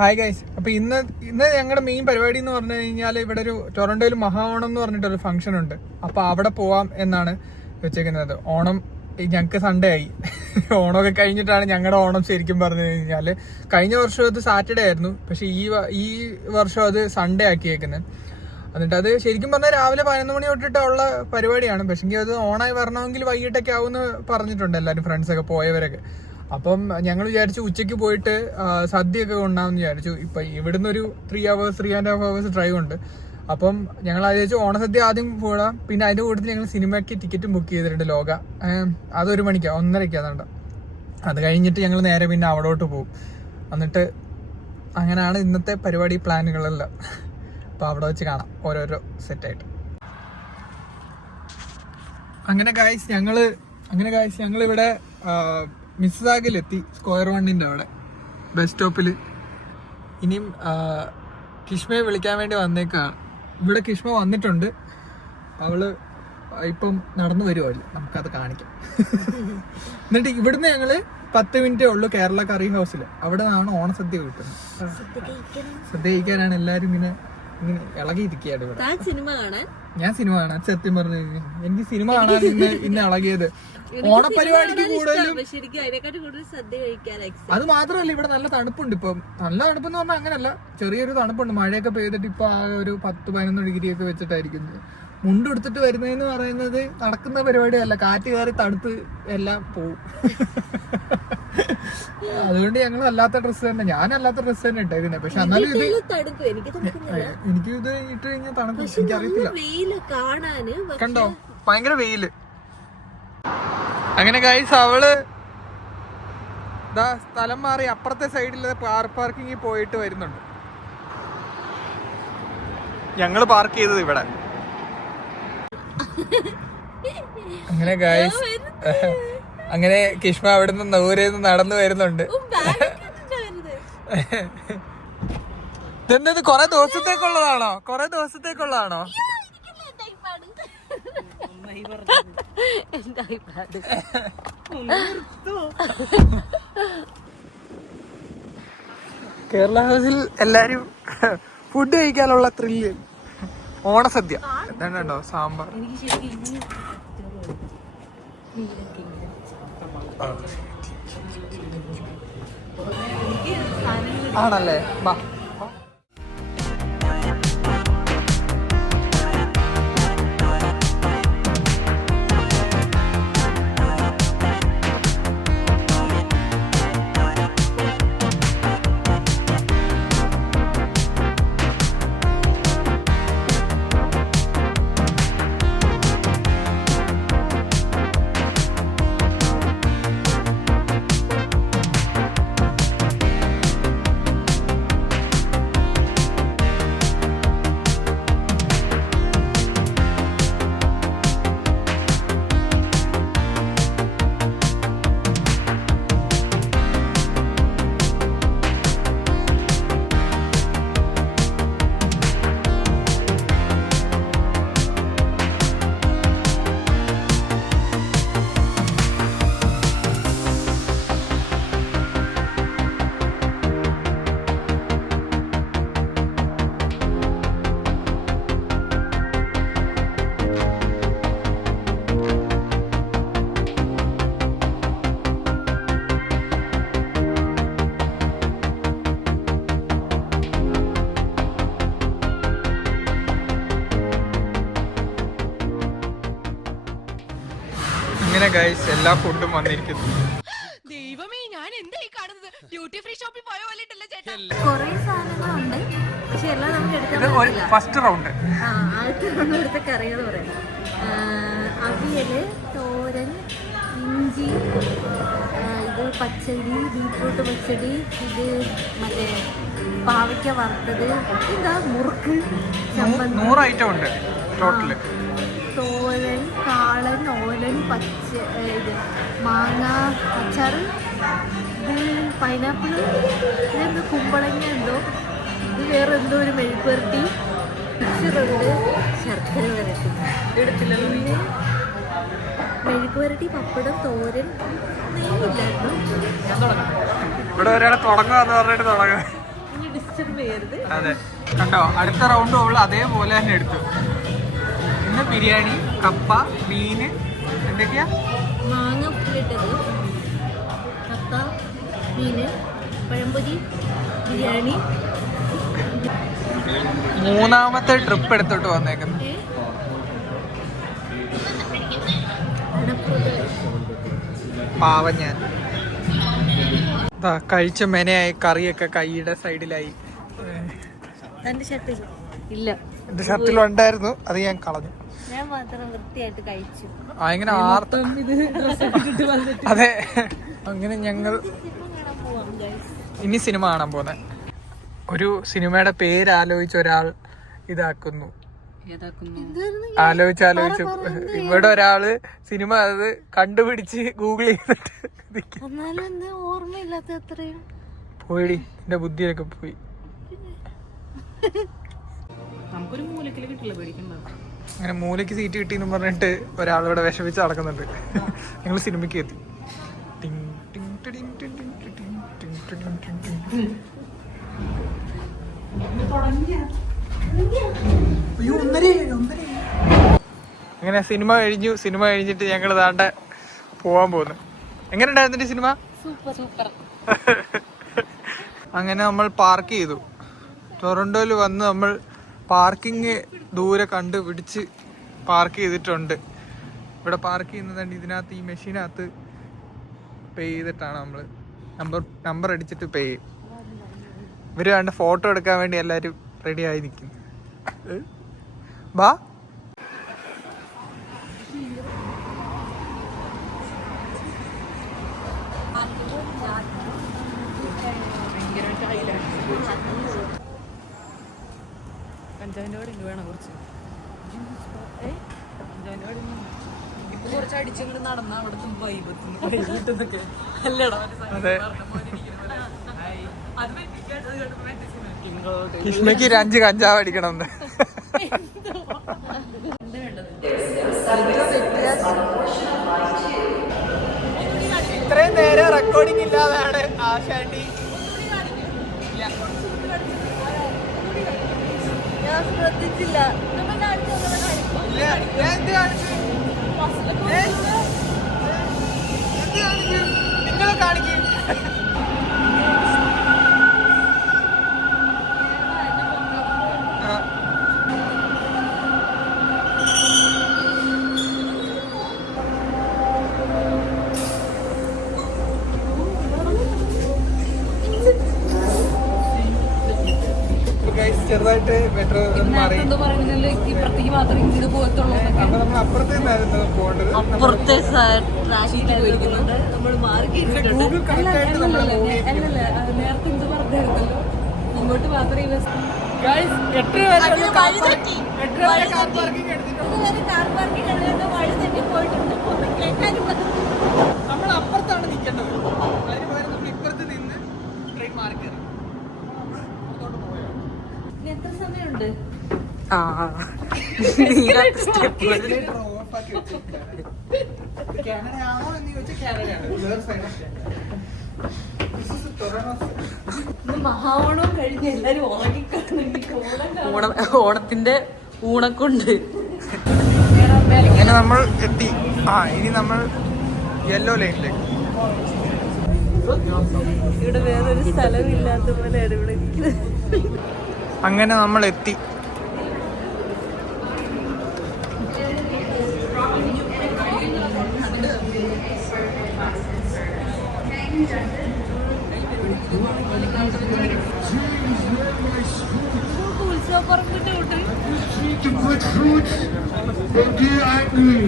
Hi guys. അപ്പൊ ഇന്ന് ഞങ്ങളുടെ മെയിൻ പരിപാടി എന്ന് പറഞ്ഞു കഴിഞ്ഞാൽ ഇവിടെ ഒരു ടൊറന്റോയിൽ മഹാ ഓണം എന്ന് പറഞ്ഞിട്ടൊരു ഫംഗ്ഷൻ ഉണ്ട്. അപ്പൊ അവിടെ പോവാം എന്നാണ് വെച്ചേക്കുന്നത്. ഓണം ഞങ്ങൾക്ക് സൺഡേ ആയി. ഓണമൊക്കെ കഴിഞ്ഞിട്ടാണ് ഞങ്ങളുടെ ഓണം ശരിക്കും പറഞ്ഞു കഴിഞ്ഞാല്. കഴിഞ്ഞ വർഷം അത് സാറ്റർഡേ ആയിരുന്നു, പക്ഷെ ഈ വർഷം അത് സൺഡേ ആക്കിയേക്കുന്നത്. എന്നിട്ട് അത് ശരിക്കും പറഞ്ഞാൽ രാവിലെ 11 മണി തൊട്ടിട്ടുള്ള പരിപാടിയാണ്. പക്ഷെങ്കിൽ അത് ഓണായി വരണമെങ്കിൽ വൈകിട്ടൊക്കെ ആവുമെന്ന് പറഞ്ഞിട്ടുണ്ട് എല്ലാവരും, ഫ്രണ്ട്സൊക്കെ പോയവരൊക്കെ. അപ്പം ഞങ്ങൾ വിചാരിച്ചു ഉച്ചയ്ക്ക് പോയിട്ട് സദ്യയൊക്കെ കൊണ്ടാമെന്ന് വിചാരിച്ചു. ഇപ്പം ഇവിടുന്ന് ഒരു 3.5 hours ഡ്രൈവ് ഉണ്ട്. അപ്പം ഞങ്ങൾ വിചാരിച്ചു ഓണസദ്യ ആദ്യം പോകാം, പിന്നെ അതിൻ്റെ കൂട്ടത്തിൽ ഞങ്ങൾ സിനിമയ്ക്ക് ടിക്കറ്റും ബുക്ക് ചെയ്തിട്ടുണ്ട്. ലോക അത് 1 മണിക്കാണ്, 1:30 അത് കഴിഞ്ഞിട്ട് ഞങ്ങൾ നേരെ പിന്നെ അവിടോട്ട് പോകും. എന്നിട്ട് അങ്ങനെയാണ് ഇന്നത്തെ പരിപാടി പ്ലാനുകളെല്ലാം. അപ്പോൾ അവിടെ വെച്ച് കാണാം ഓരോരോ സെറ്റായിട്ട്. അങ്ങനെ ഗായ്സ് ഞങ്ങളിവിടെ മിസ്സാഗിലെത്തി, സ്ക്വയർ 1 അവിടെ ബസ് സ്റ്റോപ്പിൽ. ഇനിയും കിഷ്മയെ വിളിക്കാൻ വേണ്ടി വന്നേക്കാണ്. ഇവിടെ കിഷ്മ വന്നിട്ടുണ്ട്, അവള് ഇപ്പം നടന്നു വരുമല്ലോ, നമുക്കത് കാണിക്കാം. എന്നിട്ട് ഇവിടുന്ന് ഞങ്ങള് 10 മിനിറ്റേ ഉള്ളൂ കേരള കറി ഹൗസിൽ. അവിടെ നിന്നാണ് ഓണസദ്യ കിട്ടുന്നത്. സദ്യ കഴിക്കാനാണ് എല്ലാരും ഇങ്ങനെ ഇളകിയിരിക്കുകയാണ് ഇവിടെ. ഞാൻ സിനിമ കാണാൻ, സത്യം പറഞ്ഞു കഴിഞ്ഞാൽ എനിക്ക് സിനിമ കാണാൻ ഇന്ന് ഇളകിയത്. ഓണപരിപാടിക്ക് കൂടുതലും അത് മാത്രമല്ല, ഇവിടെ നല്ല തണുപ്പുണ്ട്. ഇപ്പം നല്ല തണുപ്പെന്ന് പറഞ്ഞാൽ അങ്ങനല്ല, ചെറിയൊരു തണുപ്പുണ്ട്. മഴയൊക്കെ പെയ്തിട്ട് ഇപ്പൊ ആ ഒരു 10-11 ഡിഗ്രിയൊക്കെ വെച്ചിട്ടായിരിക്കുന്നത്. മുണ്ടെടുത്തിട്ട് വരുന്നതെന്ന് പറയുന്നത് നടക്കുന്ന പരിപാടിയല്ല, കാറ്റ് കയറി തണുപ്പ് എല്ലാം പോവും. അതുകൊണ്ട് ഞങ്ങൾ അല്ലാത്ത ഡ്രസ്സ് തന്നെ, ഞാനല്ലാത്ത ഡ്രസ്സ് തന്നെ ഇട്ടേക്കുന്നത്. പക്ഷെ എന്നാലും എനിക്ക് ഇത് ഇട്ട് കഴിഞ്ഞാൽ തണുപ്പ് എനിക്കറിയത്തില്ല. കണ്ടോ, ഭയങ്കര വെയില്. അങ്ങനെ ഗൈസ് അവള് സ്ഥലം മാറി അപ്പുറത്തെ സൈഡിലെ കാർ പാർക്കിങ്ങിൽ പോയിട്ട് വരുന്നുണ്ട്. ഞങ്ങള് പാർക്ക് ചെയ്തത് ഇവിടെ. അങ്ങനെ ഗൈസ് അങ്ങനെ കിഷ്മ അവിടെ നിന്ന് ദൂരെന്ന് നടന്നു വരുന്നുണ്ട്. ഇതെന്തത് കൊറേ ദിവസത്തേക്കുള്ളതാണോ? കേരള ഹൗസിൽ എല്ലാരും ഫുഡ് കഴിക്കാനുള്ള ത്രില്ല്. ഓണസദ്യ എന്താണ്ടോ, സാമ്പാർ. ആണല്ലേ, ബാ. അങ്ങനെ ഗൈസ് എല്ലാ ഫുഡും വന്നിരിക്കുന്നു. ദൈവമേ, ഞാൻ എന്തായി കാണുന്നത്? ഡ്യൂട്ടി ഫ്രീ ഷോപ്പിൽ പോയ പോലെ ഉണ്ടല്ലോ ചേട്ടാ. കുറേ സാധനങ്ങളുണ്ട്, പക്ഷെ എല്ലാം നമുക്ക് എടുക്കാൻ ഫസ്റ്റ് റൗണ്ട് ആദ്യത്തെ റൗണ്ട് എടുത്ത കറികൾ പറയാം. അവിയല്, തോരൻ, ഇഞ്ചി, ഇത് പച്ചടി, ബീറ്റ്റൂട്ട് പച്ചടി, ഇത് മറ്റേ പാവയ്ക്ക വറുത്തത്, ഇതാ മുറുക്ക്, 100 ഐറ്റം ഉണ്ട് ടോട്ടല്. തോരൻ, കാളൻ, ഓലൻ, ഇത് മാങ്ങ അച്ചാറ്, ഇത് പൈനാപ്പിൾ, ഇതെന്തോ കുമ്പളങ്ങ, എന്തോ ഇത് വേറെ എന്തോ ഒരു മെഴുക്കുവരട്ടി, മിക്സറുണ്ട്, ശർക്കര വരട്ടി, പിന്നെ മെഴുക്കുവരട്ടി, പപ്പടം, തോരൻ, നെയ്യില്ലായിരുന്നു. ഇവിടെ ഒരാളെ തുടങ്ങാന്ന് പറഞ്ഞിട്ട് തുടങ്ങാം. ഡിസ്റ്റർബ് ചെയ്യരുത്. അതെ കണ്ടോ, അടുത്ത റൗണ്ട് അവൾ അതേപോലെ തന്നെ എടുത്തു. ഇന്ന് ബിരിയാണി, കപ്പ, മീന്, എന്തൊക്കെയാ, മാങ്ങ ഉപ്പിലിട്ടത്, കപ്പ, മീന്, പഴംപൊരി, ബിരിയാണി. മൂന്നാമത്തെ ട്രിപ്പ് എടുത്തോട്ട് വന്നേക്കുന്നു. പാവം ഞാൻ കഴിച്ച മെനയായി, കറിയൊക്കെ കൈയുടെ സൈഡിലായി. എന്റെ ഷർട്ടിൽ ഇല്ല, എന്റെ ഷർട്ടിലുണ്ടായിരുന്നു, അത് ഞാൻ കളഞ്ഞു. ഞാൻ മാത്രം വൃത്തിയായിട്ട് കഴിച്ചു. അങ്ങനെ അതെ, അങ്ങനെ ഞങ്ങൾ ഇനി സിനിമ കാണാൻ പോന്നെ. ഒരു സിനിമയുടെ പേര് ആലോചിച്ച ഒരാൾ ഇതാക്കുന്നു. ആലോചിച്ച് ഇവിടെ ഒരാള് സിനിമ അത് കണ്ടുപിടിച്ച് ഗൂഗിൾ ചെയ്തിട്ട് ഓർമ്മയില്ലാത്ത എത്രയും പോയിടി, എന്റെ ബുദ്ധിയൊക്കെ പോയി. അങ്ങനെ മൂലയ്ക്ക് സീറ്റ് കിട്ടിയെന്ന് പറഞ്ഞിട്ട് ഒരാളിവിടെ വിഷമിച്ച് നടക്കുന്നുണ്ട്. ഞങ്ങൾ സിനിമയ്ക്ക് എത്തി. അങ്ങനെ സിനിമ കഴിഞ്ഞു. സിനിമ കഴിഞ്ഞിട്ട് ഞങ്ങൾ താണ്ട പോവാൻ പോകുന്നു. എങ്ങനെ ഉണ്ടായിരുന്നു സിനിമ? സൂപ്പർ. അങ്ങനെ നമ്മൾ പാർക്ക് ചെയ്തു. ടൊറന്റോയിൽ വന്ന് നമ്മൾ പാർക്കിങ് ദൂരെ കണ്ടുപിടിച്ച് പാർക്ക് ചെയ്തിട്ടുണ്ട്. ഇവിടെ പാർക്ക് ചെയ്യുന്നതുകൊണ്ട് ഇതിനകത്ത് ഈ മെഷീനകത്ത് പേ ചെയ്തിട്ടാണ് നമ്മൾ നമ്പർ അടിച്ചിട്ട് പേ ചെയ്യും. ഇവര് വേണ്ട ഫോട്ടോ എടുക്കാൻ വേണ്ടി എല്ലാവരും റെഡി ആയി നിൽക്കുന്നു. ബാ കുറച്ച് അടിച്ചങ്ങോട്ട് നടന്ന അവിടെ വൈബത്തൊക്കെ അല്ലടാ. കിഷ്മയ്ക്ക് 5 കഞ്ചാവ് അടിക്കണം. ഇത്രയും നേരം റെക്കോർഡിംഗ് ഇല്ലാതാണ് ആശാണ്ടി. ഞാൻ ശ്രദ്ധിച്ചില്ല. നിങ്ങൾ കാണിക്കും. ചെറുതായിട്ട് മെട്രോ മാറി. ഇപ്പുറത്തേക്ക് മാത്രമേ ഇത് പോകത്തുള്ളൂ. അപ്പൊ നമ്മൾ അപ്പുറത്തേന്നായിരുന്നു പോകേണ്ടത്. അപ്പുറത്തെ നമ്മൾ മാറി ഗൂഗിൾ കണക്ട് ആയിട്ട് നമ്മൾ നേരത്തെ ഇത് പറഞ്ഞായിരുന്നല്ലോ, ഇങ്ങോട്ട് മാത്രമേ നമ്മൾ അപ്പുറത്താണ് നിൽക്കേണ്ടത്. അതിന് പകരം നമ്മൾ ഇപ്പുറത്ത് നിന്ന് ട്രെയിൻ മാറി കയറി. എത്ര സമയമുണ്ട്? കാനഡയാണോ എന്ന് ചോദിച്ചാൽ കാനഡയാണ്. മഹാഓണം കഴിഞ്ഞ് എല്ലാരും ഓണത്തിന്റെ ഊണക്കൊണ്ട് ഇങ്ങനെ നമ്മൾ എത്തി. ഇനി നമ്മൾ യെല്ലോ ലൈനിലേക്ക്. ഇവിടെ വേറൊരു സ്ഥലമില്ലാത്ത പോലെയാണ് ഇവിടെ ഇരിക്കുന്നത്. അങ്ങനെ നമ്മൾ എത്തി. ഉത്സവപ്പറമ്പിന്റെ കൂട്ട്. To put fruits, then do you angry?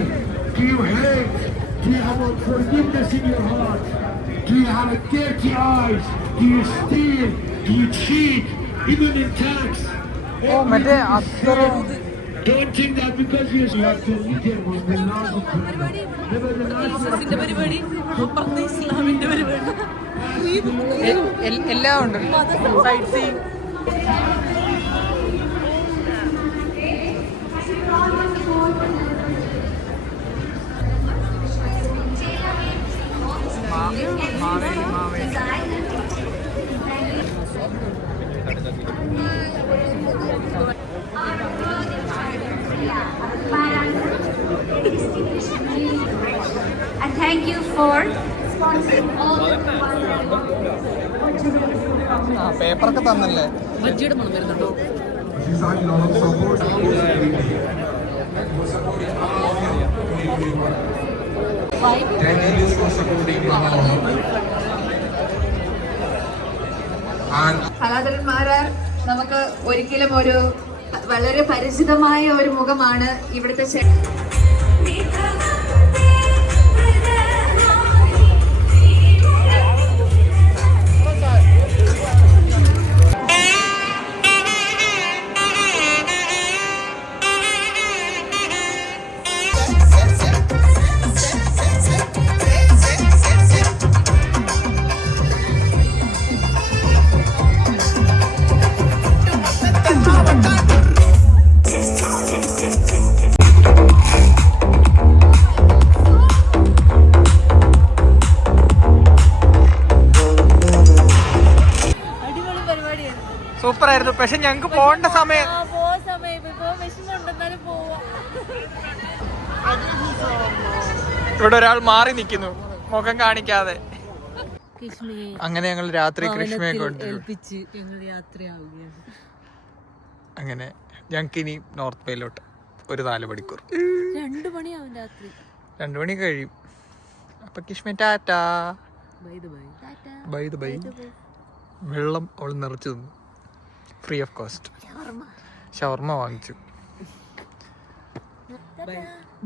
Do you hate? Do you have unforgiveness in your heart? Do you have dirty eyes? Do you steal? Do you cheat? Even in tax? മറ്റേ അത്ര Don't think that because you have to meet him on the last of ജീസസിന്റെ പരിപാടി, അപ്പുറത്ത് ഇസ്ലാമിന്റെ പരിപാടി, എല്ലാം ഉണ്ട്. Sightseeing. for sponsoring all the ആ പേപ്പറൊക്കെ തന്നല്ലേ. ബജ്ജിയുടെ മണം വരുന്നുണ്ടോ? കലാകാരന്മാര് നമുക്ക് ഒരിക്കലും ഒരു വളരെ പരിചിതമായ ഒരു മുഖമാണ് ഇവിടുത്തെ അടിപൊളി പരിപാടിയായിരുന്നു. സൂപ്പർ ആയിരുന്നു. പക്ഷെ ഞങ്ങക്ക് പോകേണ്ട സമയം പോവാൻ സമയം ഇപ്പൊ വിഷമമുണ്ടെന്നാലും പോവാം. ഇവിടെ ഒരാൾ മാറി നിൽക്കുന്നു മുഖം കാണിക്കാതെ. കിഷ്മിയെ അങ്ങനെ ഞങ്ങൾ രാത്രി കൃഷ്ണയെ കൊണ്ട് ഏൽപ്പിച്ച് ഞങ്ങൾ യാത്രയാവുകയാണ്. അങ്ങനെ ഞങ്ങൾക്ക് ഇനി നോർത്ത് ബേയിലോട്ട് ഒരു 4 മണിക്കൂർ. 2 മണിയാവും രാത്രി. 2 മണി കഴിയും. അപ്പൊ കിഷ്മ ടാറ്റാ. Bye bye. വെള്ളം അവൾ നിറച്ചു തന്നു, ഫ്രീ ഓഫ് കോസ്റ്റ്. ഷവർമ്മ വാങ്ങിച്ചു.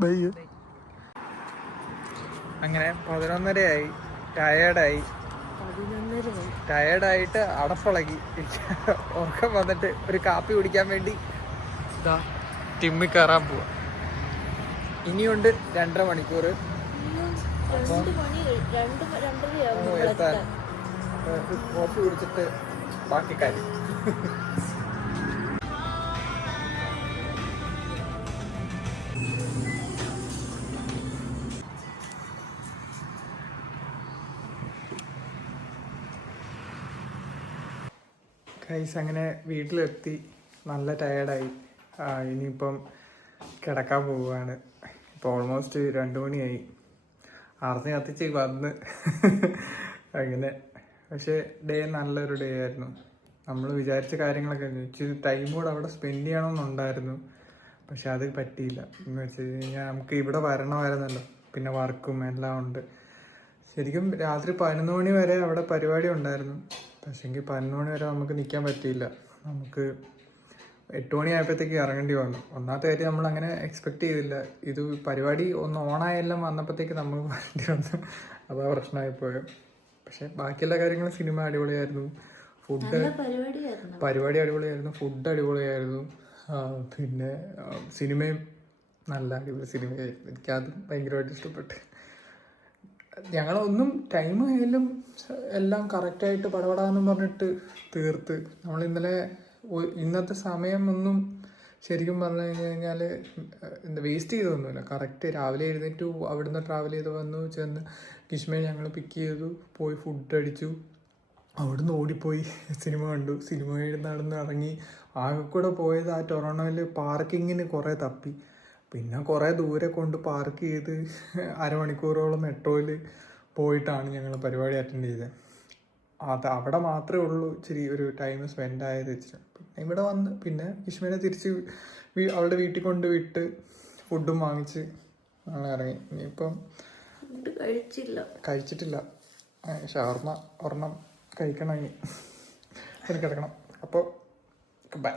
ബൈ. അങ്ങനെ 11:30 ടയേർഡായിട്ട് അടപ്പളകി ഉറക്കം വന്നിട്ട് ഒരു കാപ്പി കുടിക്കാൻ വേണ്ടി ഇതാ ടിമ്മി കയറാൻ പോവാ. ഇനിയുണ്ട് 2.5 മണിക്കൂർ. എത്താൻ കോഫി കുടിച്ചിട്ട് ബാക്കി കാര്യം. ഗൈസ് അങ്ങനെ വീട്ടിലെത്തി, നല്ല ടയേർഡായി. ഇനിയിപ്പം കിടക്കാൻ പോവുകയാണ്. ഇപ്പോൾ ഓൾമോസ്റ്റ് 2 മണിയായി. ആർത്തി കത്തിച്ച് വന്ന് അങ്ങനെ. പക്ഷേ നല്ലൊരു ഡേ ആയിരുന്നു. നമ്മൾ വിചാരിച്ച കാര്യങ്ങളൊക്കെ ഇച്ചിരി ടൈം കൂടെ അവിടെ സ്പെൻഡ് ചെയ്യണമെന്നുണ്ടായിരുന്നു. പക്ഷെ അത് പറ്റിയില്ല. എന്ന് വെച്ച് കഴിഞ്ഞാൽ നമുക്ക് ഇവിടെ വരണമായിരുന്നല്ലോ, പിന്നെ വർക്കും എല്ലാം ഉണ്ട്. ശരിക്കും രാത്രി 11 മണി വരെ അവിടെ പരിപാടി ഉണ്ടായിരുന്നു. പക്ഷേങ്കിൽ 11 മണി വരെ നമുക്ക് നിൽക്കാൻ പറ്റിയില്ല. നമുക്ക് 8 മണിയായപ്പോഴത്തേക്ക് ഇറങ്ങേണ്ടി വന്നു. ഒന്നാമത്തെ കാര്യം നമ്മൾ അങ്ങനെ എക്സ്പെക്ട് ചെയ്തില്ല. ഇത് പരിപാടി ഒന്ന് ഓണായെല്ലാം വന്നപ്പോഴത്തേക്ക് നമ്മൾ വരേണ്ടി വന്നു. അതാ പ്രശ്നമായിപ്പോയത്. പക്ഷെ ബാക്കിയുള്ള കാര്യങ്ങൾ സിനിമ അടിപൊളിയായിരുന്നു, പരിപാടി അടിപൊളിയായിരുന്നു, ഫുഡ് അടിപൊളിയായിരുന്നു. പിന്നെ സിനിമയും നല്ല അടിപൊളി സിനിമയായിരുന്നു. എനിക്കതും ഭയങ്കരമായിട്ട് ഇഷ്ടപ്പെട്ടു. ഞങ്ങളൊന്നും ടൈം ആയാലും എല്ലാം കറക്റ്റായിട്ട് പടപടാന്നും പറഞ്ഞിട്ട് തീർത്ത്. നമ്മൾ ഇന്നത്തെ സമയം ഒന്നും ശരിക്കും പറഞ്ഞു കഴിഞ്ഞാൽ എന്താ വേസ്റ്റ് ചെയ്തൊന്നുമില്ല. കറക്റ്റ് രാവിലെ എഴുന്നേറ്റു, അവിടുന്ന് ട്രാവൽ ചെയ്ത് വന്നു, ചെന്ന് കിഷ്മയെ ഞങ്ങൾ പിക്ക് ചെയ്തു, പോയി ഫുഡ് അടിച്ചു, അവിടുന്ന് ഓടിപ്പോയി സിനിമ കണ്ടു. സിനിമ നടന്ന് ഇറങ്ങി. ആകെ കൂടെ പോയത് ആ ടൊറോണോയിൽ പാർക്കിങ്ങിന് കുറേ തപ്പി. പിന്നെ കുറേ ദൂരെ കൊണ്ട് പാർക്ക് ചെയ്ത് 1/2 മണിക്കൂറോളം മെട്രോയിൽ പോയിട്ടാണ് ഞങ്ങൾ പരിപാടി അറ്റൻഡ് ചെയ്തത്. അവിടെ മാത്രമേ ഉള്ളൂ ഇച്ചിരി ഒരു ടൈം സ്പെൻഡ് ആയത് വെച്ചിട്ട്. പിന്നെ ഇവിടെ വന്ന് പിന്നെ കിഷ്മേനെ തിരിച്ച് അവളുടെ വീട്ടിൽ കൊണ്ട് വിട്ട് ഫുഡും വാങ്ങിച്ച് ഞങ്ങൾ ഇറങ്ങി. ഇനിയിപ്പം കഴിച്ചിട്ടില്ല. ഷവർമ്മ ഒരെണ്ണം കഴിക്കണം, ഇനി കിടക്കണം. അപ്പോൾ ബൈ.